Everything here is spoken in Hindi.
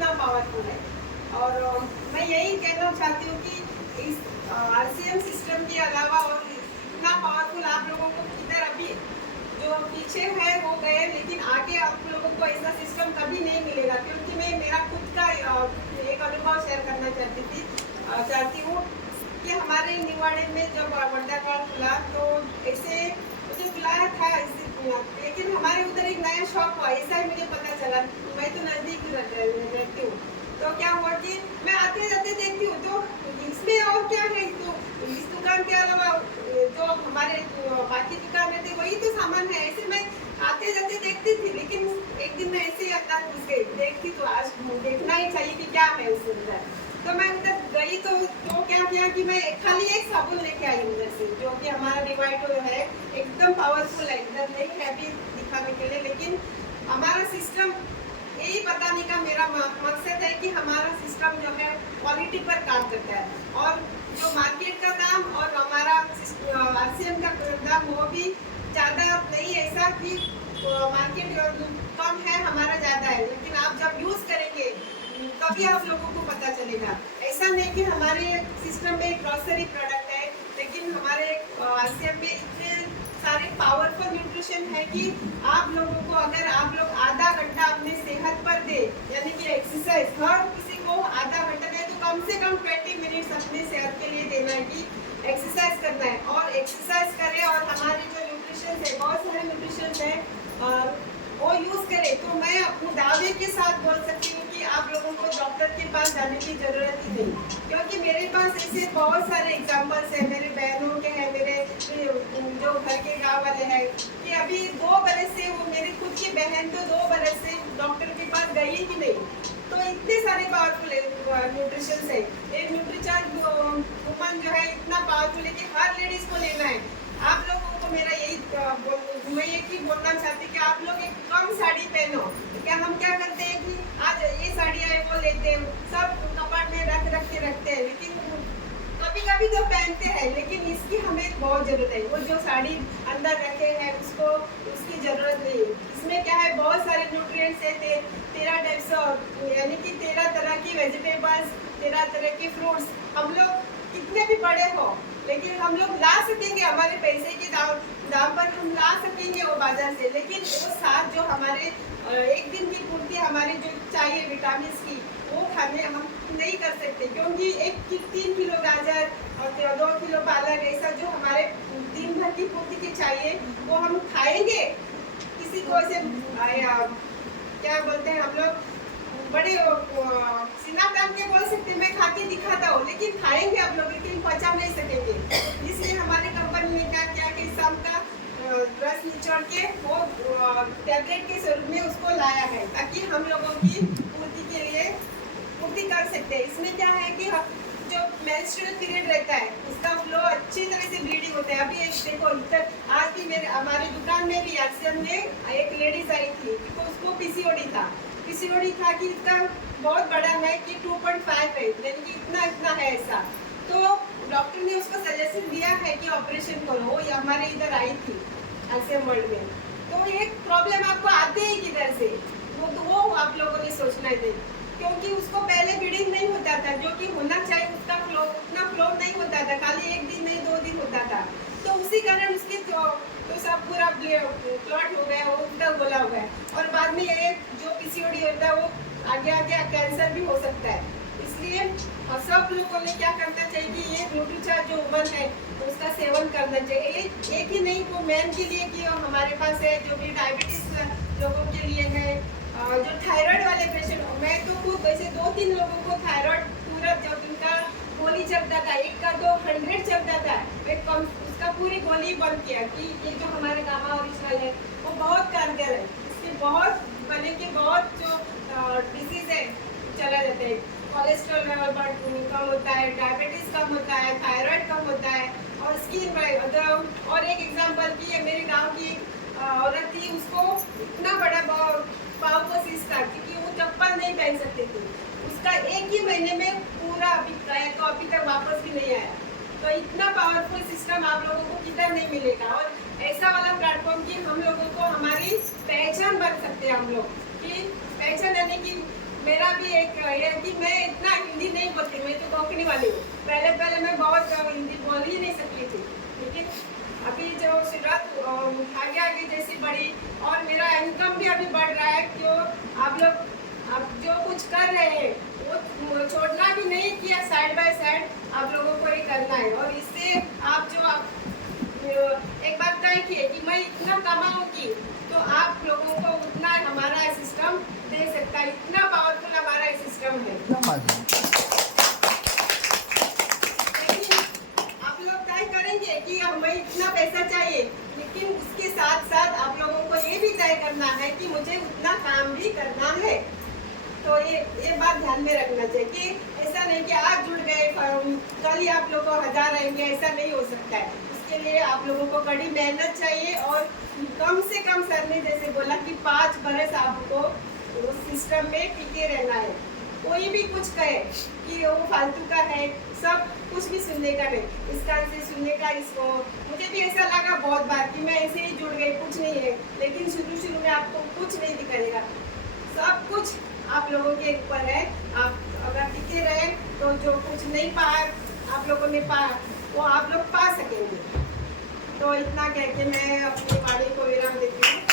कितना पावरफुल है। और मैं यही कहना चाहती हूँ कि इस RCM सिस्टम के अलावा और इतना पावरफुल आप लोगों को किधर अभी जो पीछे है वो गए, लेकिन आगे आप लोगों को ऐसा सिस्टम कभी नहीं मिलेगा। क्योंकि मैं मेरा खुद का एक अनुभव शेयर करना चाहती हूँ कि हमारे निवाड़े में जब वंडर पार्क खुला तो ऐसे मुझे बुलाया था लेकिन हमारे उधर एक नया शॉप हुआ, ऐसा ही मुझे पता चला। मैं तो नज़दीक रहती हूँ, तो क्या हुआ कि मैं आते जाते देखती हूँ तो इसमें और क्या है, तो इस दुकान के अलावा जो हमारे बाकी दुकान में थे वही तो सामान है। ऐसे मैं आते जाते देखती थी, लेकिन एक दिन मैं ऐसे ही अंदर घुस गई, देखती तो आज देखना ही चाहिए कि क्या है उसके अंदर। तो मैं उधर गई तो क्या किया कि मैं खाली एक साबुन लेके आई उधर से, जो कि हमारा रिवाइटो है, एकदम पावरफुल है। इधर नहीं है अभी दिखाने के लिए, लेकिन हमारा सिस्टम यही बताने का मेरा मकसद है कि हमारा सिस्टम जो है क्वालिटी पर काम करता है। और जो मार्केट का दाम और हमारा RCM का दाम वो भी ज़्यादा नहीं, ऐसा कि मार्केट कम है हमारा ज़्यादा है, लेकिन आप जब यूज़ करेंगे तभी आप लोगों को पता चलेगा। ऐसा नहीं कि हमारे सिस्टम में ग्रोसरी प्रोडक्ट है, लेकिन हमारे RCM में इतने सारे पावरफुल न्यूट्रिशन है कि आप लोगों को अगर आप लोग आधा घंटा अपने सेहत पर दे, यानी कि एक्सरसाइज, हर किसी को आधा घंटा दे तो कम से कम 20 मिनट्स अपने सेहत के लिए देना है कि एक्सरसाइज करना है। और एक्सरसाइज करें और हमारे जो न्यूट्रिशन है, बहुत सारे न्यूट्रिशन है, वो यूज़ करें। तो मैं अपने दावे के साथ बोल सकती हूँ कि आप लोगों को डॉक्टर के पास जाने की ज़रूरत ही नहीं, क्योंकि मेरे पास ऐसे बहुत सारे एग्जाम्पल्स हैं, मेरे बहनों के हैं, मेरे जो घर के गाँव वाले हैं, कि अभी 2 बरस से वो मेरी खुद की बहन तो 2 बरस से डॉक्टर के पास गई ही नहीं। तो इतने सारे पावरफुल न्यूट्रिशन है। एक न्यूट्रीचार्ज वुमन जो है इतना पावरफुल है कि हर लेडीज़ को लेना है। आप लोगों को मेरा यही मैं एक ही बोलना चाहती हूँ कि आप लोग एक कम साड़ी पहनो। क्या हम क्या करते हैं कि आज ये साड़ी है वो लेते हैं, सब कपड़ में रख के रखते हैं, लेकिन कभी कभी तो पहनते हैं, लेकिन इसकी हमें बहुत ज़रूरत है। वो जो साड़ी अंदर रखे हैं उसको उसकी ज़रूरत नहीं है। इसमें क्या है, बहुत सारे न्यूट्रिएंट्स है, 13 टाइप्स ऑफ, यानी कि 13 तरह की वेजिटेबल्स, 13 तरह के फ्रूट्स। हम लोग कितने भी बड़े हो, लेकिन हम लोग ला सकेंगे, हमारे पैसे के दाम पर हम ला सकेंगे वो बाजार से, लेकिन वो साथ जो हमारे एक दिन की पूर्ति हमारे जो चाहिए विटामिन की, वो खाने हम नहीं कर सकते। क्योंकि 3 किलो गाजर और 2 किलो पालक, ऐसा जो हमारे दिन भर की पूर्ति के चाहिए वो हम खाएंगे। किसी को ऐसे क्या बोलते हैं हम लोग, बड़े सीना तान के बोल सकते मैं खा के दिखाता हूँ, लेकिन खाएंगे आप लोग, लेकिन पचा नहीं सकेंगे। इसलिए हमारे कंपनी ने क्या किया कि शाम का रस निचोड़ के वो टैबलेट के स्वरूप में उसको लाया है, ताकि हम लोगों की पूर्ति के लिए पूर्ति कर सकते हैं। इसमें क्या है कि जो मेंस्ट्रुअल पीरियड रहता है उसका फ्लो अच्छी तरह से ब्लीडिंग होता है। अभी एक देखो इधर आज भी हमारी दुकान में भी RCM में एक लेडीज आई थी, तो उसको PCOD था कि इसका बहुत बड़ा है कि 2.5 है, यानी कि इतना है ऐसा। तो डॉक्टर ने उसको सजेशन दिया है कि ऑपरेशन करो। ये हमारे इधर आई थी RCM वर्ल्ड में। तो एक प्रॉब्लम आपको आते ही किधर से, वो आप लोगों ने सोचना है, क्योंकि उसको पहले ब्लीडिंग नहीं होता था, जो कि होना चाहिए उसका फ्लो, उतना फ्लो नहीं होता था, खाली 1 दिन नहीं 2 दिन होता था। तो उसी कारण उसकी तो सब पूरा क्लॉट हो गया, वो उनका गोला हो गया, और बाद में ये जो PCOD होता है वो आगे कैंसर भी हो सकता है। इसलिए सब लोगों ने क्या करना चाहिए कि ये न्यूट्रीचार्ज जो वुमन है उसका सेवन करना चाहिए। एक ही नहीं, वो मैन के लिए कि हमारे पास है, जो भी डायबिटीज लोगों के लिए है, जो थायराइड वाले पेशेंट, मैं तो खुद वैसे 2-3 लोगों को थायराइड पूरा जब उनका गोली चलता था, एक का तो 100 चलता था, मैं उसका पूरी गोली बंद किया कि ये जो हमारे गामा ओरिजिनल है वो बहुत कारगर है। इसके बहुत बने के बहुत जो डिसीज है चला जाता है, कोलेस्ट्रॉल लेवल कम होता है, डायबिटीज कम होता है, थायराइड कम होता है, और स्किन और एक एग्जांपल की मेरे गांव की औरत थी, उसको इतना बड़ा पाव का सीज था क्योंकि वो चप्पल नहीं पहन सकते थे, उसका 1 ही महीने में पूरा अभी गया, तो अभी तक वापस भी नहीं आया। तो इतना पावरफुल सिस्टम आप लोगों को किधर नहीं मिलेगा, और ऐसा वाला प्लेटफॉर्म कि हम लोगों को हमारी पहचान बन सकते हैं, हम लोग की पहचान, यानी कि मेरा भी एक ये है कि मैं इतना हिंदी नहीं बोलती, मैं तो कोंकणी वाली हूँ। पहले मैं बहुत हिंदी बोल ही नहीं सकती थी, लेकिन अभी जो शुरुआत आगे आगे जैसी बढ़ी और मेरा इनकम भी अभी बढ़ रहा है, क्यों आप लोग आप जो कुछ कर रहे हैं वो छोड़ना भी नहीं किया, साइड बाय साइड आप लोगों को ये करना है। और इससे आप एक बार तय किए कि मैं इतना कमाऊंगी तो आप लोगों को उतना हमारा सिस्टम दे सकता है, इतना पावरफुल हमारा सिस्टम है। लेकिन आप लोग तय करेंगे कि हमें इतना पैसा चाहिए, लेकिन उसके साथ साथ आप लोगों को ये भी तय करना है कि मुझे उतना काम भी करना है। तो ये बात ध्यान में रखना चाहिए कि ऐसा नहीं कि आज जुड़ गए कल ही आप लोगों को 1000 आएंगे, ऐसा नहीं हो सकता है। उसके लिए आप लोगों को कड़ी मेहनत चाहिए और कम से कम सर ने जैसे बोला कि 5 बरस आपको उस सिस्टम में टिके रहना है। कोई भी कुछ कहे कि वो फालतू का है, सब कुछ भी सुनने का नहीं, इस कान से सुनने का इसको। मुझे भी ऐसा लगा बहुत बार कि मैं ऐसे ही जुड़ गई, कुछ नहीं है, लेकिन शुरू में आपको कुछ नहीं दिखाएगा, सब कुछ आप लोगों के ऊपर है। आप अगर टिके रहे तो जो कुछ नहीं पाया आप लोगों ने पाया वो आप लोग पा सकेंगे। तो इतना कह के मैं अपनी वाणी को विराम देती हूँ।